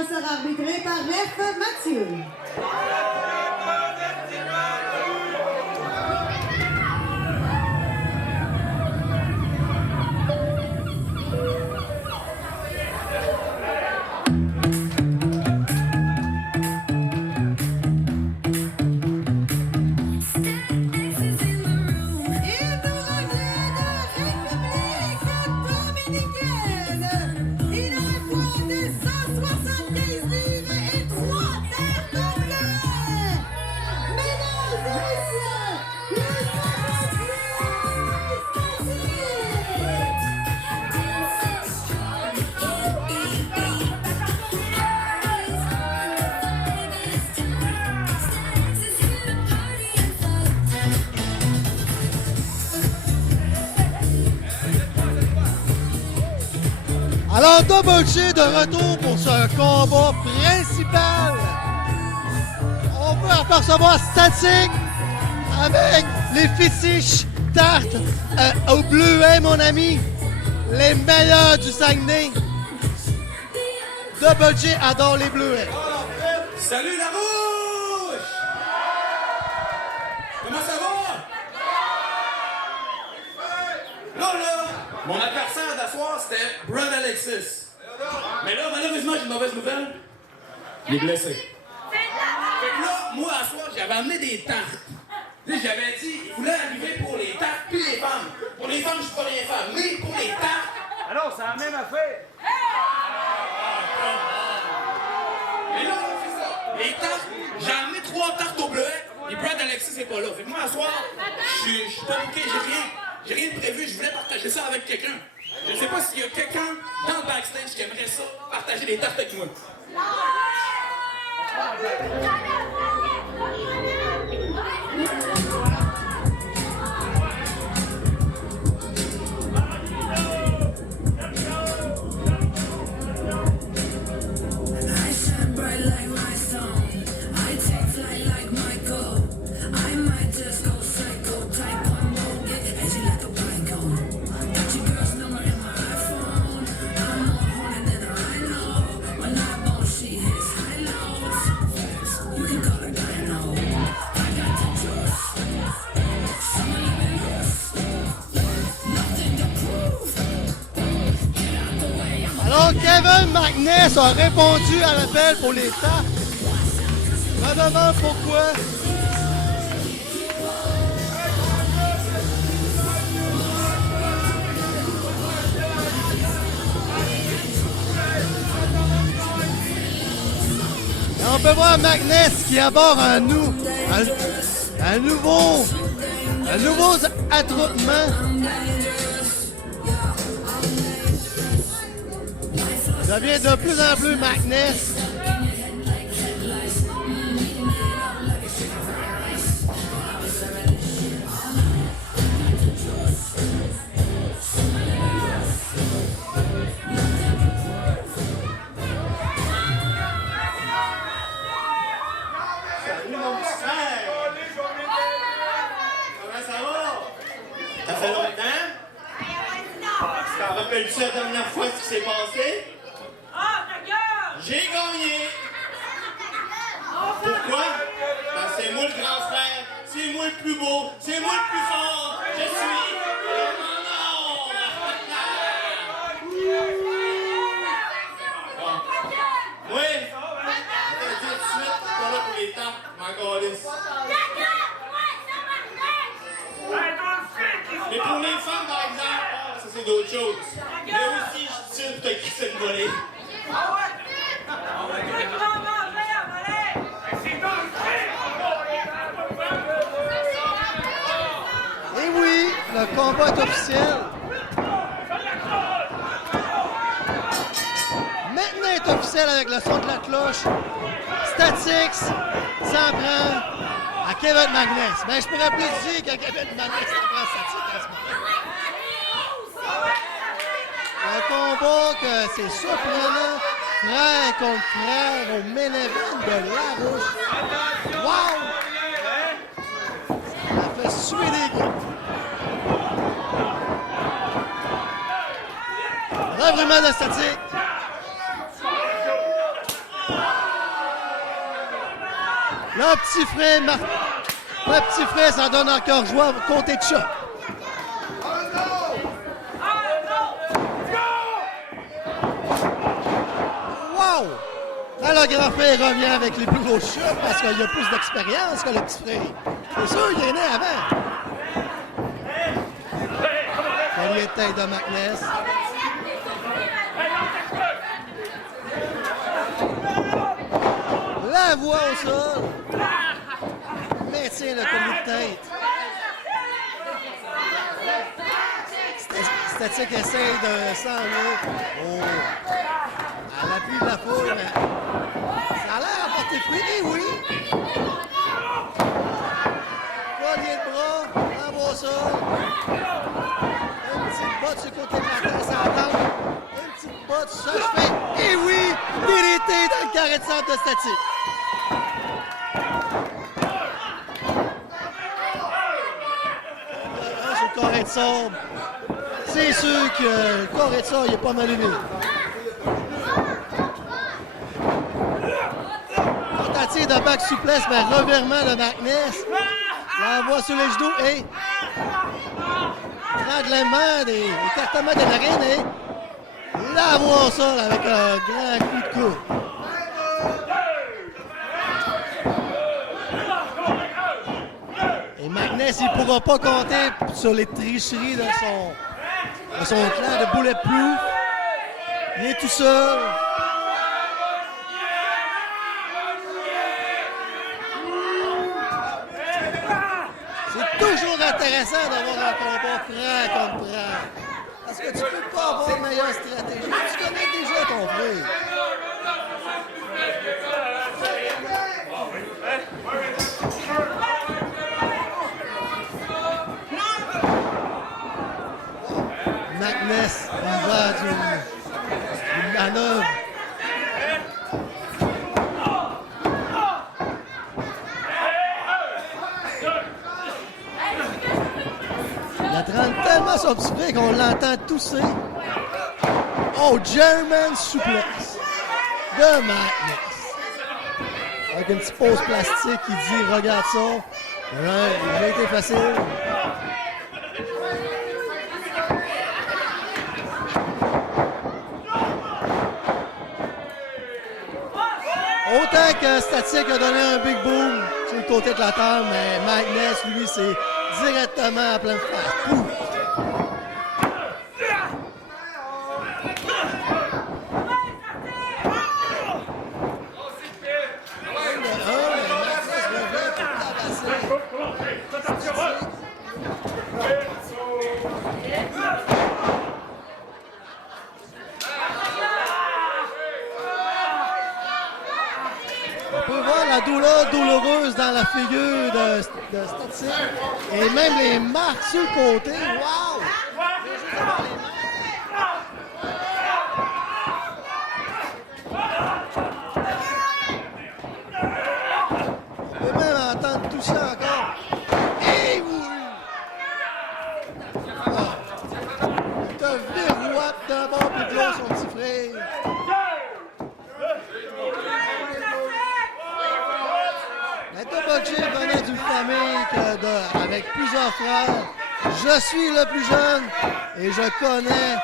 combat sera arbitré par Ref Mathieu. Alors, Double J de retour pour ce combat principal. On peut apercevoir Statique avec les fétiches tartes au bleuet, mon ami. Les meilleurs du Saguenay. Double J adore les bleuets. Salut la rouge! Comment ça va? Là, mon adversaire d'asseoir, c'était Brad Alexis. Mais là, malheureusement, j'ai une mauvaise nouvelle. Il est blessé. Fait que là, moi, à soir, j'avais amené des tartes. Tu sais, j'avais dit, il voulait arriver pour les tartes puis les femmes. Pour les femmes, je peux rien faire. Mais pour les tartes... Alors, c'est la même affaire. Mais là, c'est ça. Les tartes, j'ai amené 3 tartes au bleuet. Et Brad Alexis n'est pas là. Fait que moi, à soir, je suis pas bouqué, j'ai rien de prévu. Je voulais partager ça avec quelqu'un. Je sais pas s'il y a quelqu'un dans le backstage qui aimerait ça, partager des tartes avec moi. Alors, Kevin McNess a répondu à l'appel pour les tartes. Je me demande pourquoi. Et on peut voir McNess qui aborde un nouveau attroupement. Ça devient de plus en plus McNess. Salut mon petit frère! Comment ça va? Ça fait longtemps? Tu t'en rappelles-tu la dernière fois ce qui s'est passé? J'ai gagné! Pourquoi? Parce que c'est moi le grand frère, c'est moi le plus beau, c'est moi le plus fort, je suis le Mandor! Oui! Je te dis tout de suite, je suis pas là pour les tartes, m'en calisse. Mais pour les femmes, par exemple, ça c'est d'autres choses. Mais aussi, je tire pour te crisser une volée. Et oui, le combat est officiel. Maintenant est officiel avec le son de la cloche. Statix s'en prend à Kevin McNess. Ben, je pourrais plus dire que Kevin McNess s'en prend à Statix en ce moment. Un combat que c'est surprenant. Frère contre frère au main event de Larouche. Wow! Ça fait suer des gars. Revirement de Statique. Le petit frais, le petit frais, ça donne encore joie pour compter de chat. Wow! Là, le grand frère revient avec les plus gros chats parce qu'il a plus d'expérience que le petit frère. C'est sûr, il est né avant. Collier de tête de McNess. La voix au sol. Maintient le collier de tête. Statique essaye de s'enlever. Oh! À l'appui de la foule, mais ça a l'air à porter fruit. Et oui! Collier de bras, en bas au sol. Une petite botte sur le côté de la tête, ça attend. Une petite botte sur le chemin. Et oui! DDT dans le carré de centre de Statique. Sur le carré de sable. C'est sûr que le carré de sable, il est pas mal aimé. Tentative de back souplesse, mais revirement de McNess. L'envoie sur les genoux et tremblement des écartements de narine et l'envoie au sol avec un grand coup de coude. Et McNess, il ne pourra pas compter sur les tricheries de son clan de Bulletproof. Il est tout seul. C'est toujours intéressant d'avoir un combat franc contre franc. Parce que tu ne peux pas avoir une meilleure stratégie. Tu connais déjà ton frère. McNess, il va d'une manœuvre. Il entraîne tellement son petit frère qu'on l'entend tousser. Oh, German suplex de McNess. Avec une petite pause plastique qui dit « Regarde ça, il a été facile. » Autant que Statique a donné un big boom sur le côté de la table, mais McNess, lui, c'est directement à plein de face. Pouf! On peut voir la douleur douloureuse dans la figure de Statique. Et même les marques sur le côté. Wow! On peut même entendre toucher encore. Et oui! Il te verrouille d'un bord puis de l'autre, son petit frère. La Double J venait d'une famille avec plusieurs frères. Je suis le plus jeune et je connais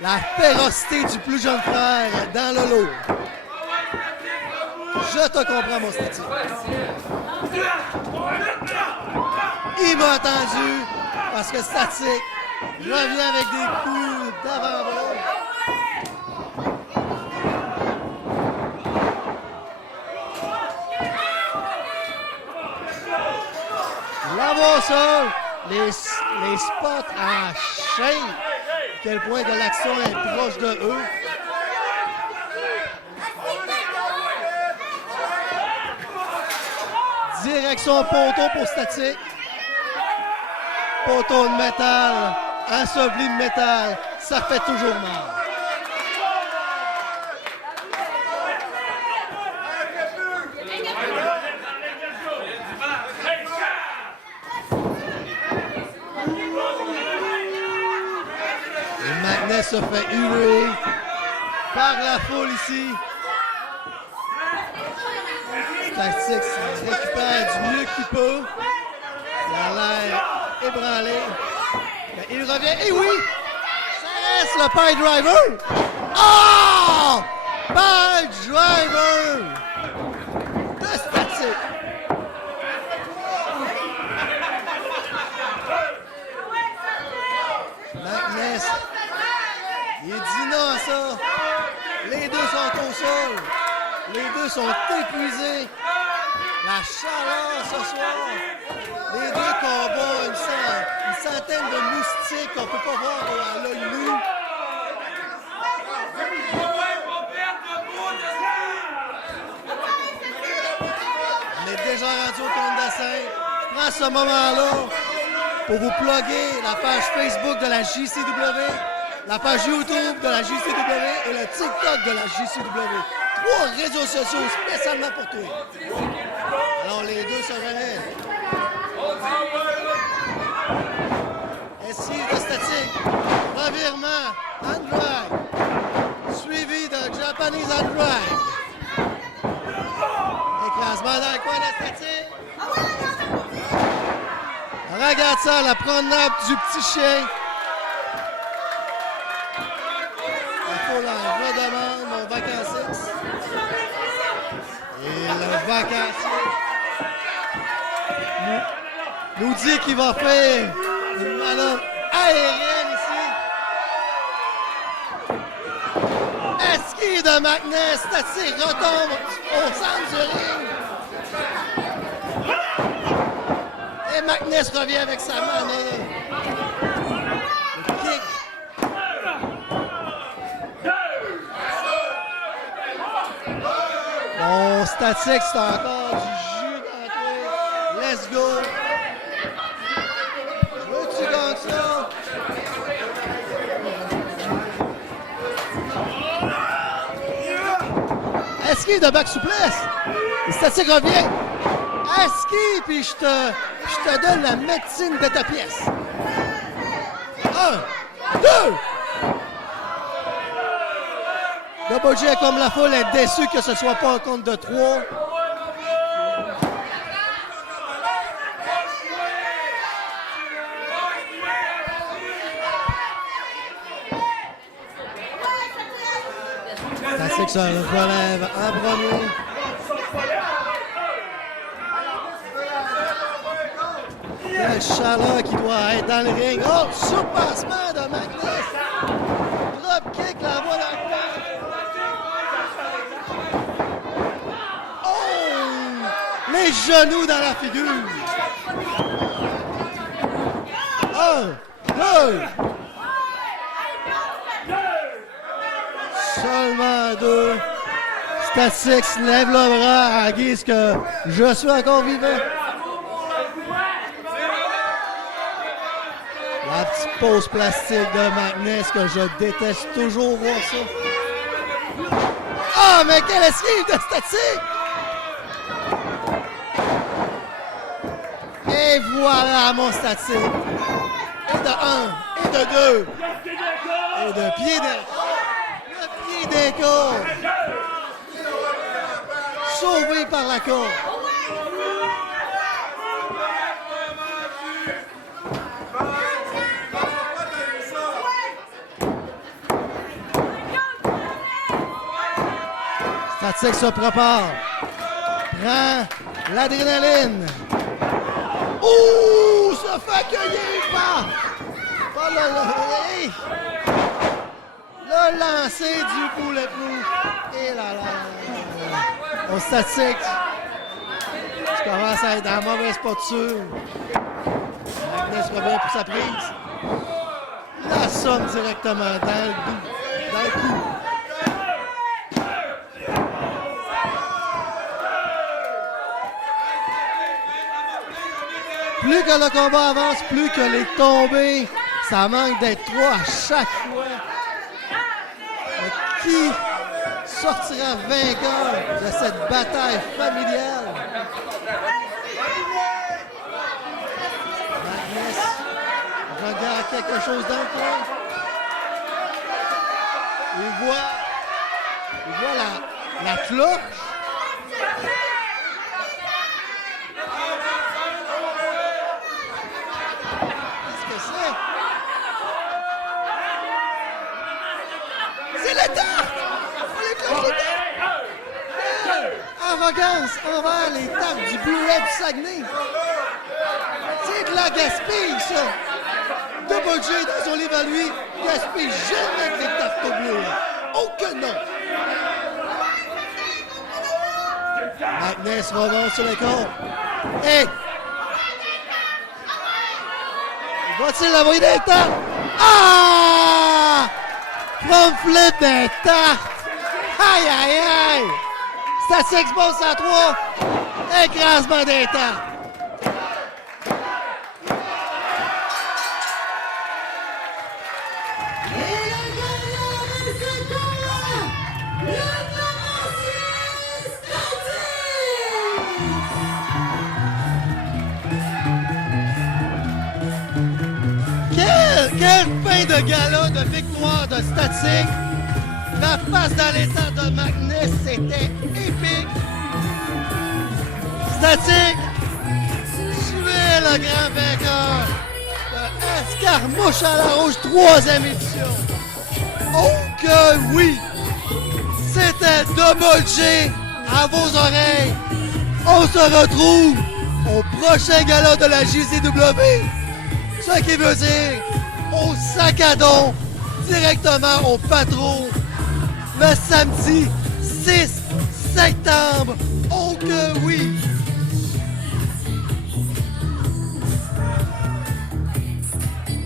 la férocité du plus jeune frère dans le lot. Je te comprends, mon Statique. Il m'a attendu parce que Statique revient avec des coups d'avant-bras. L'envoi au sol, les spots à chaîne, quel point que l'action est proche de eux. Direction poteau pour Statique. Poteau de métal, enseveli de métal, ça fait toujours mal. McNess se fait hurler par la foule ici. Tactics récupère du mieux qu'il peut. Il a l'air ébranlé. Mais il revient. Et oui! Ça reste le pile driver! Oh! Pile driver! De Static! McNess, il dit non à ça. Les deux sont au sol. Les deux sont épuisés. La chaleur ce soir. Les deux combattent une centaine de moustiques qu'on ne peut pas voir à l'œil nu. On est déjà rendu au compte d'assin. Je prends ce moment-là pour vous plugger la page Facebook de la JCW, la page YouTube de la JCW et le TikTok de la JCW. 3 réseaux sociaux spécialement pour toi. Alors les deux se relaient. Esquive de Static, revirement, hand drive, suivi de Japanese hand drive. Écrasement dans le coin de Static. Regarde ça, la promenade du petit chien. Il faut la redemande au vacancix. Et le vacancix nous dit qu'il va faire une manœuvre aérienne ici. Esquive de McNess, Static retombe au centre du ring. Et McNess revient avec sa main. Le kick. Bon, Static, c'est encore du jus dans toi. Let's go. Veux-tu gagner ça? Esquive de back souplesse. Et Static revient. Esquive, puis je te donne la médecine de ta pièce. 1, 2. Double J, comme la foule, est déçue que ce soit pas un compte de 3. Static se relève en premier. Quelle chaleur qui doit être dans le ring. Oh, surpassement de McNess. Drop kick, la voix dans le coin. Oh, les genoux dans la figure. 1, 2. Seulement 2. Static lève le bras à guise que je suis encore vivant. La petite pause plastique de McNess que je déteste toujours voir ça. Ah, mais quelle esquive de Static! Et voilà mon Static. Et de 1, et de 2, et de pied d'un. Le pied d'un corps. Sauvé par la corde. Static se prépare. Prend l'adrénaline. Ouh! Se fait accueillir par le lancer du bulletproof. Et là là. Au Static. Tu commences à être dans la mauvaise posture. McNess revient pour sa prise. La somme directement dans le cou. Plus que le combat avance, plus que les tombées, ça manque d'être 3 à chaque fois. Mais qui sortira vainqueur de cette bataille familiale? McNess regarde quelque chose dans le coin. Il voit la cloche. arrogance envers les tables du Bleuet du Saguenay. C'est de la gaspille, ça. Double J dans son livre à lui, gaspille jamais que les tartes au bleu. Oh que non! Magnus remonte sur le compte. Hey! Va-t-il l'envoyer des tartes? Ah! From flip des tartes! Aïe aïe aïe! Statique bon à 3. Écrasement des tartes. Quel pain de gala de victoire de Statique! La passe dans les temps de Magnus, c'était épique! Statique, tu es le grand vainqueur de Escarmouche à la Rouge, 3e édition! Oh que oui! C'était Double J à vos oreilles! On se retrouve au prochain gala de la JCW! Ce qui veut dire au Sacadon, directement au Patro, le samedi 6 septembre. Oh que oui!